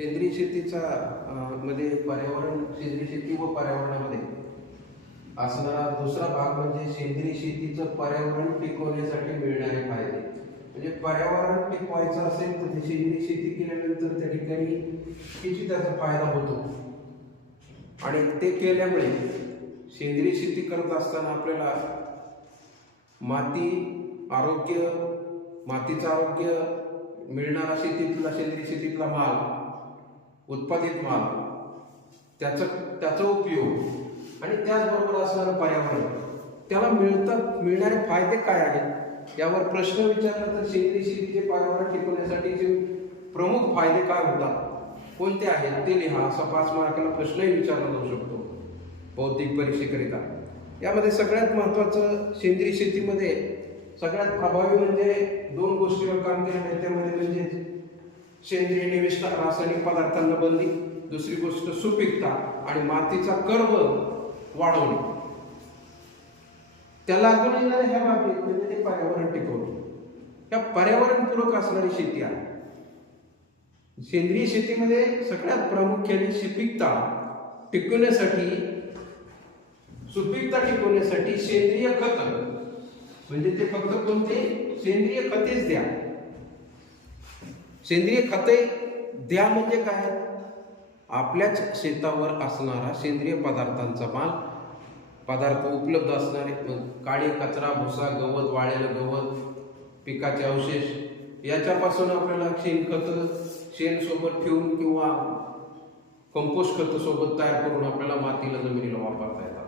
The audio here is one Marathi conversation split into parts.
सेंद्रिय शेतीचा मध्ये पर्यावरण सेंद्रिय शेती व पर्यावरणामध्ये असणारा दुसरा भाग म्हणजे सेंद्रिय शेतीचं पर्यावरण टिकवण्यासाठी मिळणारे फायदे. म्हणजे पर्यावरण टिकवायचं असेल तर ते सेंद्रिय शेती केल्यानंतर त्या ठिकाणी किती त्याचा फायदा होतो? आणि ते केल्यामुळे सेंद्रिय शेती करत असताना आपल्याला माती आरोग्य मातीचं आरोग्य मिळणारा शेतीतला सेंद्रिय शेतीतला माल उत्पादित माल त्याचा त्याचा उपयोग. आणि त्याचबरोबर असणारं पर्यावरण. त्याला मिळतात मिळणारे फायदे काय आहेत? यावर प्रश्न विचारला तर सेंद्रिय शेतीचे पर्यावरण टिकवण्यासाठीचे प्रमुख फायदे काय होतात? कोणते आहेत? ते लिहा. असा पाच मार्काला प्रश्नही विचारला जाऊ शकतो. बौद्धिक परीक्षेकरिता. यामध्ये सगळ्यात महत्त्वाचं सेंद्रिय शेतीमध्ये सगळ्यात प्रभावी म्हणजे दोन गोष्टीवर काम केलं त्यामध्ये म्हणजे सेंद्रिय निविष्ठा रासायनिक पदार्थांना बंदी दुसरी गोष्ट सुपीकता आणि मातीचा कर्ब वाढवणे. त्या लागून येणाऱ्या ह्या बाबी म्हणजे ते पर्यावरण टिकवणे. या पर्यावरणपूरक असणारी शेती आहे. सेंद्रिय शेतीमध्ये सगळ्यात प्रामुख्याने सुपीकता टिकवण्यासाठी सुपीकता टिकवण्यासाठी सेंद्रिय खत म्हणजे ते फक्त कोणते? सेंद्रिय खतेच द्या. सेंद्रिय खते द्या म्हणजे काय? आपल्याच शेतावर असणारा सेंद्रिय पदार्थांचा माल पदार्थ उपलब्ध असणारे मग काळी कचरा भुसा गवत वाळलेलं गवत पिकाचे अवशेष याच्यापासून आपल्याला शेणखत शेण सोबत ठेवून किंवा कंपोस्ट खत सोबत तयार करून आपल्याला मातीला जमिनीला वापरता येतात.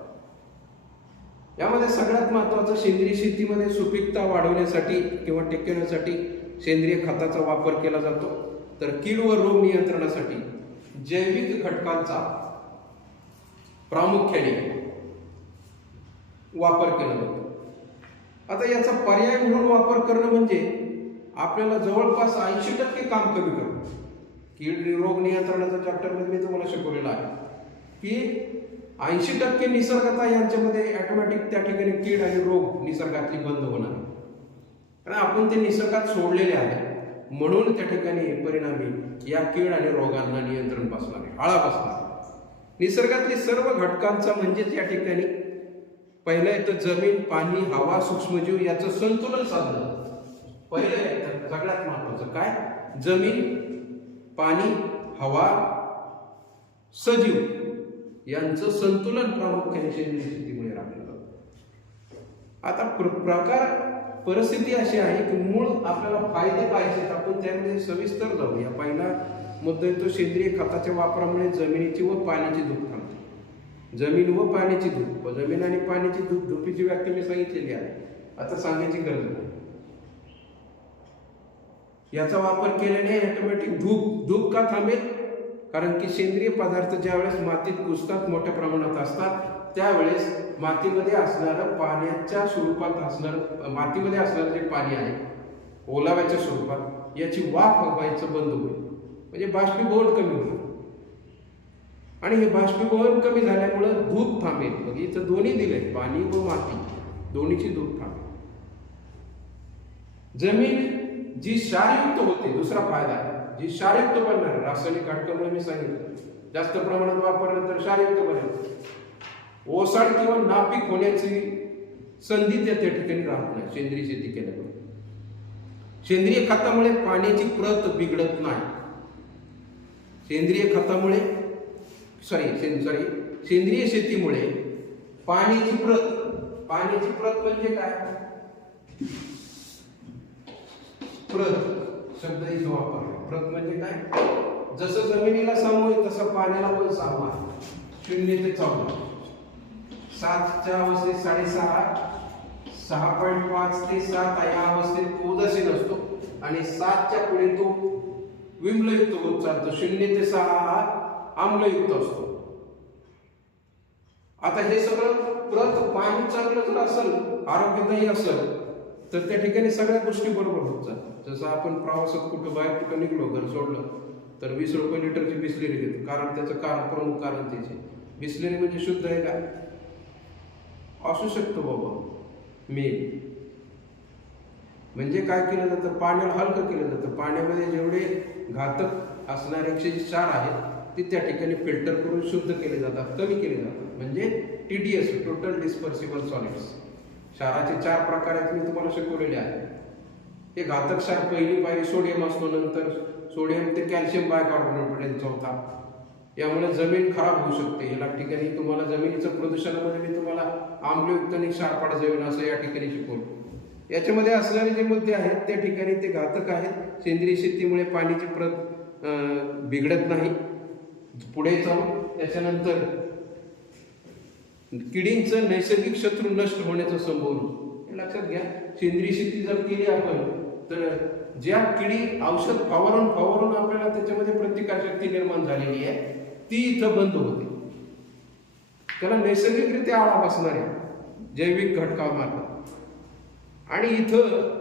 यामध्ये सगळ्यात महत्वाचं सेंद्रिय शेतीमध्ये सुपीकता वाढवण्यासाठी किंवा टिकवण्यासाठी सेंद्रिय खताचा वापर केला जातो. तर कीड व रोग नियंत्रणासाठी जैविक घटकांचा प्रामुख्याने वापर केला जातो. आता याचा पर्याय म्हणून वापर करणं म्हणजे आपल्याला जवळपास ऐंशी टक्के काम कमी करणं. कीड रोग नियंत्रणाचा चॅप्टरमध्ये मी तुम्हाला शिकवलेलं आहे. की ऐंशी टक्के निसर्गता यांच्यामध्ये ऑटोमॅटिक त्या ठिकाणी कीड आणि रोग निसर्गातली बंद होणार. कारण आपण ते निसर्गात सोडलेले आहे. म्हणून त्या ठिकाणी परिणामी या कीड आणि रोगांना नियंत्रण बसणार आहे आळा बसणार निसर्गातली सर्व घटकांचा म्हणजेच या ठिकाणी पहिलं येतं जमीन पाणी हवा सूक्ष्मजीव याचं संतुलन साधलं पहिलं येतं सगळ्यात महत्वाचं काय? जमीन पाणी हवा सजीव यांचं संतुलन प्रामुख्याने सेंद्रिय शेतीमुळे राखलं जातं. आता प्र प्रकार परिस्थिती अशी आहे की मूळ आपल्याला फायदे पाहिजेत आपण त्यामध्ये सविस्तर जाऊया. पहिला मुद्दा तो सेंद्रिय खताच्या वापरामुळे जमिनीची व पाण्याची धूप थांबते. जमीन व पाण्याची धूप. जमीन आणि पाण्याची धूप धुपीची व्याख्या मी सांगितलेली आहे. आता सांगायची गरज नाही. याचा वापर केल्याने ऑटोमॅटिक धूप धूप का थांबेल? कारण की सेंद्रिय पदार्थ ज्यावेळेस मातीत कुसतात मोठ्या प्रमाणात असतात त्यावेळेस मातीमध्ये असणारं पाण्याच्या स्वरूपात असणार मातीमध्ये असणारं जे पाणी आहे ओलाव्याच्या स्वरूपात याची वाफ व्हायचं बंद होईल. म्हणजे बाष्पीभवन कमी होईल. आणि हे बाष्पीभवन कमी झाल्यामुळं धूप थांबेल. मग इथं दोन्ही दिलंय पाणी व माती. दोन्हीची धूप थांबेल. जमीन जी क्षारयुक्त होते दुसरा फायदा आहे. जी क्षारयुक्त बनणार रासायनिक घटकामुळे मी सांगितलं. जास्त प्रमाणात वापरलं तर क्षारयुक्त बनेल. ओसाड किंवा नापीक होण्याची संधी त्या त्या ठिकाणी राहत नाही. सेंद्रिय शेती केल्यामुळे. सेंद्रिय खतामुळे पाण्याची प्रत बिघडत नाही. सेंद्रिय खतामुळे सॉरी सॉरी सेंद्रिय शेतीमुळे पाण्याची प्रत पाण्याची प्रत म्हणजे काय? प्रत शब्द इथं वापरला प्रत म्हणजे काय? जसं जमिनीला सामोय तसं पाण्याला पण सामू आहे शून्य ते चौदा. सातच्या अवस्थेत साडेसहा सहा पॉईंट पाच ते सात या अवस्थेत उदासीन असतो. आणि सातच्या पुढे तो विम्लयुक्त होत चालतो. शून्य ते सहा हा आम्लयुक्त असतो. आता हे सगळं प्रत पाणी चांगलं जर असेल आरोग्यदायी असेल तर त्या ठिकाणी सगळ्या गोष्टी बरोबर होत जातात जसं आपण प्रवासात कुठं बाहेर कुठं निघलो घर सोडलं तर वीस रुपये लिटरची बिसलेरी घेतो कारण त्याचं कारण प्रमुख कारण त्याचे बिसलेरी म्हणजे शुद्ध आहे का? असू शकतो बाबा. मी म्हणजे काय केलं जातं? पाण्याला हलकं केलं जातं. पाण्यामध्ये जेवढे घातक असणारे एकशे क्षार आहेत ते त्या ठिकाणी फिल्टर करून शुद्ध केले जातात कमी केले जातात. म्हणजे T D S total dispersible solids क्षाराचे चार प्रकार आहेत मी तुम्हाला शिकवलेले आहेत. हे घातक क्षार पहिली पायरी सोडियम असतो नंतर सोडियम ते कॅल्शियम बायकार्बोनेटपर्यंत होता यामुळे जमीन खराब होऊ शकते. या ठिकाणी तुम्हाला जमिनीचं प्रदूषणामध्ये मी तुम्हाला आम्लयुक्त आणि क्षारपाड जमीन असं या ठिकाणी शिकवलं. याच्यामध्ये असणारे जे मुद्दे आहेत त्या ठिकाणी ते घातक आहेत. सेंद्रिय शेतीमुळे पाण्याची प्रत बिघडत नाही. पुढे जाऊन त्याच्यानंतर किडींचं नैसर्गिक शत्रू नष्ट होण्याचा संभव लक्षात घ्या. सेंद्रिय शेती जर केली आपण तर ज्या किडी औषध फवारून फवारून आपल्याला त्याच्यामध्ये प्रतिकारशक्ती निर्माण झालेली आहे ती इथं बंद होते. त्याला नैसर्गिकरित्या आळा बसणार आहे. जैविक घटका मार्ग. आणि इथं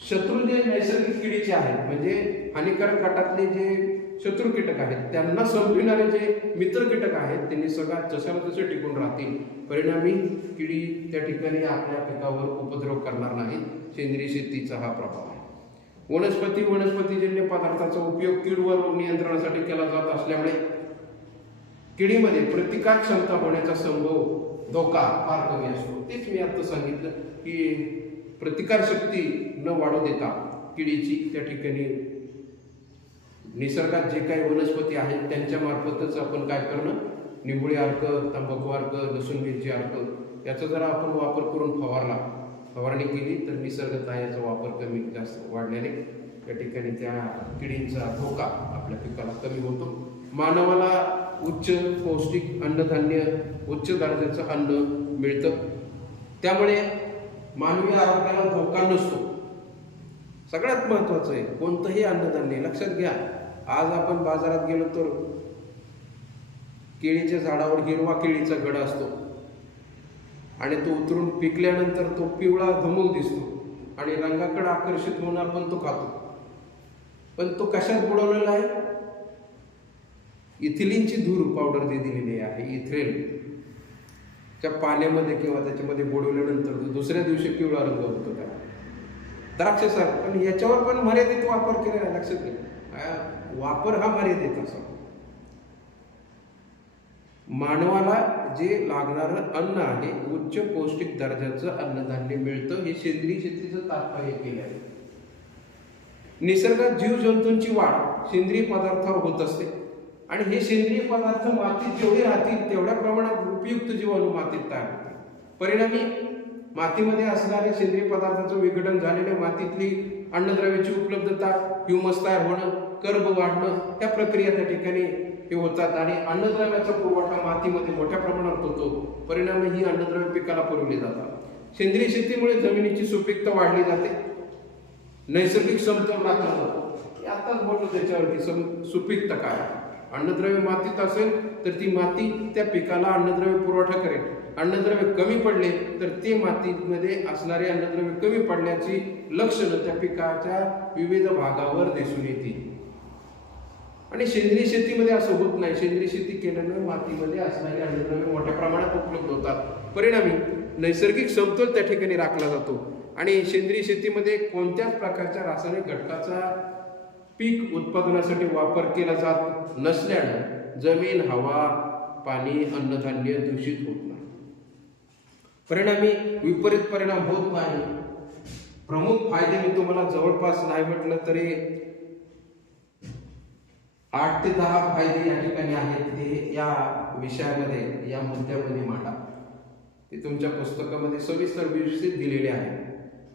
शत्रू जे नैसर्गिक किडीचे आहेत म्हणजे हानिकारक गटातले जे शत्रू कीटक आहेत त्यांना संपविणारे जे मित्र कीटक आहेत त्यांनी निसर्गात जशाला तसे टिकून राहतील. परिणामी किडी त्या ठिकाणी आपल्या पिकावर उपद्रव करणार नाही सेंद्रिय शेतीचा हा प्रभाव आहे. वनस्पती वनस्पतीजन्य पदार्थाचा उपयोग कीड व रोग नियंत्रणासाठी केला जात असल्यामुळे किडीमध्ये प्रतिकार क्षमता होण्याचा संभव धोका फार कमी असतो. तेच मी आता सांगितलं की प्रतिकार शक्ती न वाढू देता किडीची त्या ठिकाणी निसर्गात जे काही वनस्पती आहेत त्यांच्या मार्फतच आपण काय करणं? निंबुळी अर्क तंबाखू अर्क लसूण मिरची अर्क याचा जरा आपण वापर करून फवारला. फवारणी केली तर निसर्गता याचा वापर कमी जास्त वाढल्याने त्या ठिकाणी त्या किडींचा धोका आपल्या पिकाला कमी होतो. मानवाला उच्च पौष्टिक अन्नधान्य उच्च दर्जाचं अन्न मिळतं. त्यामुळे मानवी आरोग्याला धोका नसतो. सगळ्यात महत्वाचं आहे कोणतंही अन्नधान्य लक्षात घ्या आज आपण बाजारात गेलो तर केळीच्या झाडावर हिरवा केळीचा गड असतो. आणि तो उतरून पिकल्यानंतर तो पिवळा धमूल दिसतो आणि रंगाकडे आकर्षित होऊन आपण तो खातो. पण तो कशात बुडवलेला आहे? इथिलीनची धूर पावडर जी दिलेली आहे इथ्रेल. त्या पाण्यामध्ये किंवा त्याच्यामध्ये बुडवल्यानंतर तो दुसऱ्या दिवशी पिवळा रंग होतो त्या द्राक्ष सर पण याच्यावर पण मर्यादित वापर केलेला आहे, लक्षात घ्या. वापर हा मर्यादित असा मानवाला जे लागणारं अन्न आहे उच्च पौष्टिक दर्जाचं अन्नधान्य मिळतं हे सेंद्रिय शेतीचं तात्पर्य केलं आहे. निसर्गात जीवजंतूंची वाढ सेंद्रिय पदार्थावर होत असते. आणि हे सेंद्रिय पदार्थ मातीत जेवढे राहतील तेवढ्या प्रमाणात उपयुक्त जीवाणू मातीत तयार होते परिणामी मातीमध्ये असणाऱ्या सेंद्रिय पदार्थाचं विघटन झालेल्या मातीतली अन्नद्रव्याची उपलब्धता ह्युमस तयार होणं कर्ब वाढणं त्या प्रक्रिया त्या ठिकाणी हे होतात आणि अन्नद्रव्याचा पुरवठा मातीमध्ये मोठ्या प्रमाणात होतो. परिणामी ही अन्नद्रव्य पिकाला पुरवली जातात. सेंद्रिय शेतीमुळे जमिनीची सुपीकता वाढली जाते. नैसर्गिक समतोल राखला जातो. हे आताच बोललो त्याच्यावरती सम सुपीकता काय? आहे? अन्नद्रव्य मातीत असेल तर ती माती त्या पिकाला अन्नद्रव्य पुरवठा करेल. अन्नद्रव्य कमी पडले तर ते मातीमध्ये असणारे अन्नद्रव्य कमी पडण्याची लक्षणं त्या पिकाच्या विविध भागावर दिसून येतील. आणि सेंद्रिय शेतीमध्ये असं होत नाही. सेंद्रिय शेती केल्यानं मातीमध्ये असणारे अन्नद्रव्य मोठ्या प्रमाणात उपलब्ध होतात. परिणामी नैसर्गिक समतोल त्या ठिकाणी राखला जातो. आणि सेंद्रिय शेतीमध्ये कोणत्याच प्रकारच्या रासायनिक घटकाचा पीक उत्पादनासाठी वापर केला जात नसल्यानं जमीन हवा पाणी अन्नधान्य दूषित होत नाही. परिणामी विपरीत परिणाम होत नाही. प्रमुख फायदे मी तुम्हाला जवळपास नाही म्हटलं तरी आठ ते दहा फायदे या ठिकाणी आहेत ते या विषयामध्ये या मुद्द्यामध्ये मांडा. ते तुमच्या पुस्तकामध्ये सविस्तर व्यवस्थित दिलेले आहे.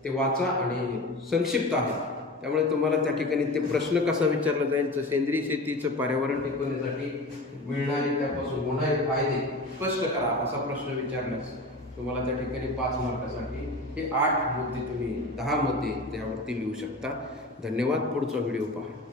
ते वाचा आणि संक्षिप्त आहे. त्यामुळे तुम्हाला त्या ठिकाणी ते प्रश्न कसा विचारला जाईल तर सेंद्रिय शेतीचं पर्यावरण टिकवण्यासाठी मिळणारे त्यापासून होणारे फायदे स्पष्ट करा असा प्रश्न विचारल्यास तुम्हाला त्या ठिकाणी पाच मार्कासाठी हे आठ मुद्दे तुम्ही दहा मुद्दे त्यावरती लिहू शकता. धन्यवाद पुढचा व्हिडिओ पहा.